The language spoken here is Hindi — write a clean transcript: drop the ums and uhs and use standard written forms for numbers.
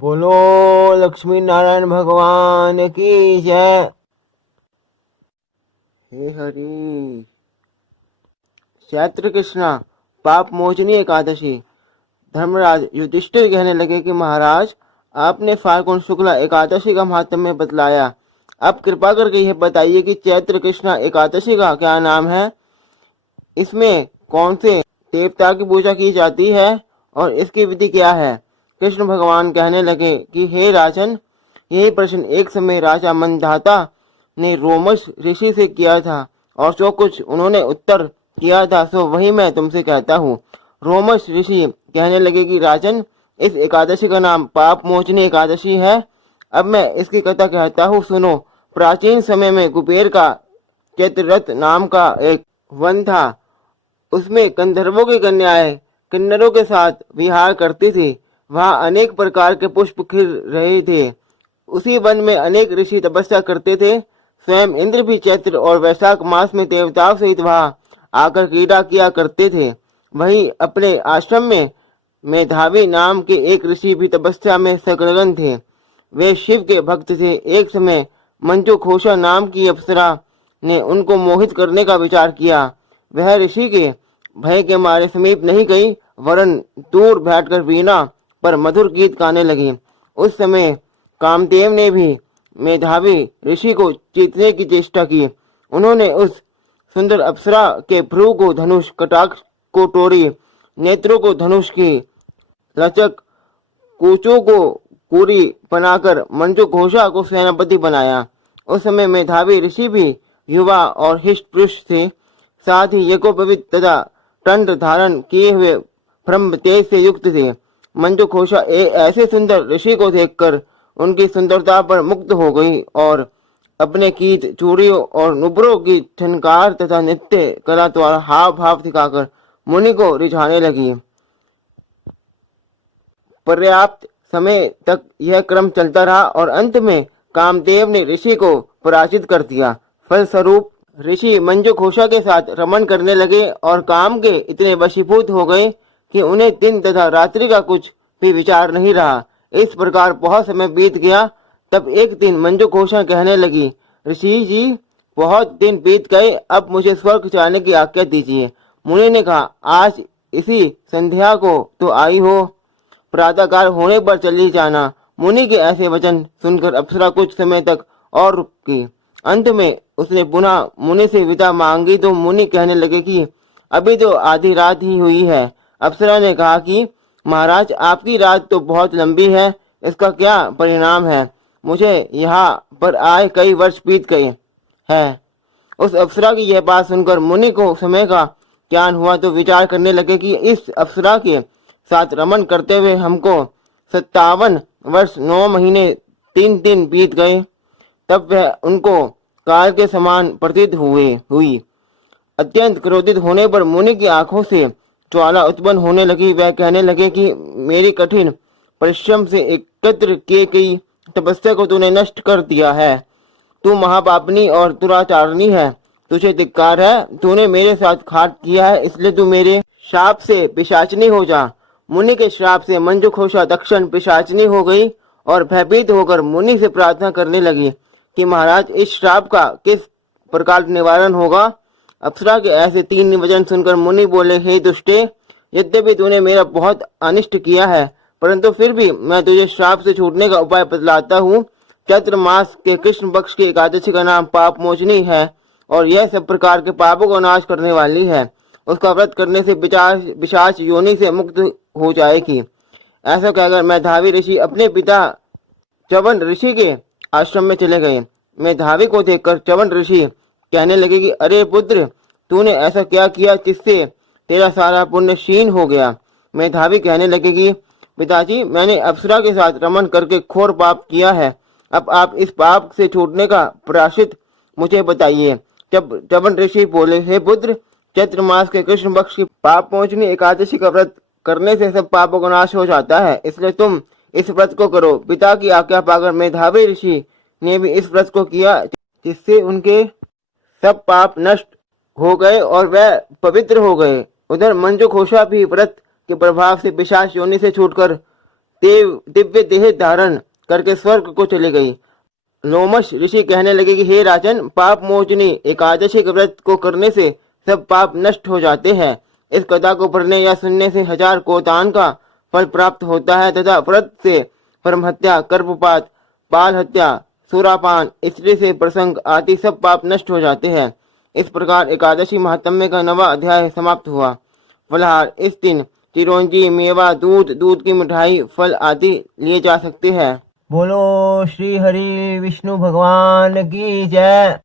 बोलो लक्ष्मी नारायण भगवान की जय। हे हरि। चैत्र कृष्णा पाप मोचनी एकादशी। धर्मराज युधिष्ठिर कहने लगे कि महाराज, आपने फाल्गुन शुक्ला एकादशी का महात्म्य बतलाया। अब कृपा करके यह बताइए कि चैत्र कृष्णा एकादशी का क्या नाम है, इसमें कौन से देवता की पूजा की जाती है और इसकी विधि क्या है। कृष्ण भगवान कहने लगे कि हे राजन, यही प्रश्न एक समय राजा मंधाता ने रोमश ऋषि से किया था और जो कुछ उन्होंने उत्तर किया था सो वही मैं तुमसे कहता हूँ। रोमश ऋषि कहने लगे कि राजन, इस एकादशी का नाम पाप मोचनी एकादशी है। अब मैं इसकी कथा कहता हूँ, सुनो। प्राचीन समय में कुबेर का चैत्ररथ नाम का एक वन था। उसमें गंधर्वों की कन्याएं किन्नरों के साथ विहार करती थी। वहां अनेक प्रकार के पुष्प खिल रहे थे। उसी वन में अनेक ऋषि तपस्या करते थे। स्वयं इंद्र भी चैत्र और वैशाख मास में देवताओं सहित वहां आकर क्रीड़ा किया करते थे। वहीं अपने आश्रम में मेधावी नाम के एक ऋषि भी तपस्या में संलग्न थे। वे शिव के भक्त थे। एक समय मंजू घोषा नाम की अप्सरा ने उनको मोहित करने का विचार किया। वह ऋषि के भय के मारे समीप नहीं गई, वरन दूर बैठकर वीणा पर मधुर गीत गाने लगी। उस समय कामदेव ने भी मेधावी ऋषि को जीतने की चेष्टा की। उन्होंने उस सुंदर अप्सरा के भ्रू को धनुष, कटाक्ष को टोरी, नेत्रों को धनुष की लचक, कूचों को पूरी बनाकर मंजू घोषा को सेनापति बनाया। उस समय मेधावी ऋषि भी युवा और हिष्ट पुष्ट थे। साथ ही यज्ञोपवीत तथा दंड धारण किए हुए ब्रह्म तेज से युक्त थे। मंजू घोषा ऐसे सुंदर ऋषि को देखकर उनकी सुंदरता पर मुग्ध हो गई और अपने गीत, चूड़ियों और नुपुरों की झनकार तथा नृत्य कला द्वारा हाव भाव दिखाकर मुनि को रिझाने लगी। पर्याप्त समय तक यह क्रम चलता रहा और अंत में कामदेव ने ऋषि को पराजित कर दिया। फलस्वरूप ऋषि मंजू घोषा के साथ रमन करने लगे और काम के इतने वशीभूत हो गए कि उन्हें दिन तथा रात्रि का कुछ भी विचार नहीं रहा। इस प्रकार बहुत समय बीत गया। तब एक दिन मंजू घोषा कहने लगी, ऋषि जी, बहुत दिन बीत गए, अब मुझे स्वर्ग जाने की आज्ञा दीजिए। मुनि ने कहा, आज इसी संध्या को तो आई हो, प्रातःकाल होने पर चली जाना। मुनि के ऐसे वचन सुनकर अप्सरा कुछ समय तक और रुकी। अंत में उसने पुनः मुनि से विदा मांगी तो मुनि कहने लगे कि अभी तो आधी रात ही हुई है। अप्सरा ने कहा कि महाराज, आपकी रात तो बहुत लंबी है, इसका क्या परिणाम है। मुझे यहाँ पर आए कई वर्ष बीत गए हैं। उस अप्सरा की यह बात सुनकर मुनि को समय का ज्ञान हुआ तो विचार करने लगे कि इस अप्सरा के साथ रमन करते हुए हमको 57 वर्ष 9 महीने 3 दिन बीत गए। तब वह उनको काल के समान प्रतीत हुई। अत्यंत क्रोधित होने पर मुनि की आंखों से ज्वाला उत्पन्न होने लगी। वह कहने लगे कि मेरी कठिन परिश्रम से एकत्र किए गई तपस्या को तूने नष्ट कर दिया है। तू महापापनी और दुराचारणी है, तुझे धिक्कार है। तूने मेरे साथ घात किया है, इसलिए तू मेरे शाप से पिशाचनी हो जा। मुनि के श्राप से मंजू घोषा तत्क्षण पिशाचनी हो गई और भयभीत होकर मुनि से प्रार्थना करने लगी कि महाराज, इस श्राप का किस प्रकार निवारण होगा। अप्सरा के ऐसे 3 वचन सुनकर मुनि बोले, हे दुष्टे, यद्यपि तूने मेरा बहुत अनिष्ट किया है, परंतु फिर भी मैं तुझे श्राप से छूटने का उपाय बतलाता हूँ। चैत्र मास के कृष्ण पक्ष की एकादशी का नाम पाप मोचनी है और यह सब प्रकार के पापों को नाश करने वाली है। उसका व्रत करने से पिशाच योनि से मुक्त हो जाएगी। ऐसा कहकर मेधावी ऋषि अपने पिता च्यवन ऋषि के आश्रम में चले गए। मेधावी को देखकर च्यवन ऋषि कहने लगे कि अरे पुत्र, तूने ऐसा क्या किया जिससे तेरा सारा पुण्य क्षीण हो गया। मेधावी कहने लगे कि पिताजी, मैंने अप्सरा के साथ रमन करके घोर पाप किया है। अब आप इस पाप से छूटने का प्रायश्चित मुझे बताइए। जब च्यवन ऋषि बोले, हे पुत्र, चैत्र मास के कृष्ण पक्ष की पाप मोचनी एकादशी का व्रत करने से सब पापों का नाश हो जाता है, इसलिए तुम इस व्रत को करो। पिता की आज्ञा पाकर मेधावी ऋषि ने भी इस व्रत को किया, जिससे उनके सब पाप नष्ट हो गए और वह पवित्र हो गए। उधर मंजू घोषा भी व्रत के प्रभाव से पिशाच योनि से छूटकर दिव्य देह धारण करके स्वर्ग को चली गई। लोमश ऋषि कहने लगे कि हे राजन, पाप मोचनी एकादशी के व्रत को करने से सब पाप नष्ट हो जाते हैं। इस कथा को पढ़ने या सुनने से 1000 कोतान का फल प्राप्त होता है तथा व्रत से परम हत्या, गर्भपात, बाल हत्या, सुरापान, स्त्री से प्रसंग आदि सब पाप नष्ट हो जाते हैं। इस प्रकार एकादशी महात्म्य का 9वां अध्याय समाप्त हुआ। फलहार इस दिन चिरौंजी, मेवा, दूध, दूध की मिठाई, फल आदि लिए जा सकते हैं। बोलो श्री हरि विष्णु भगवान की जय।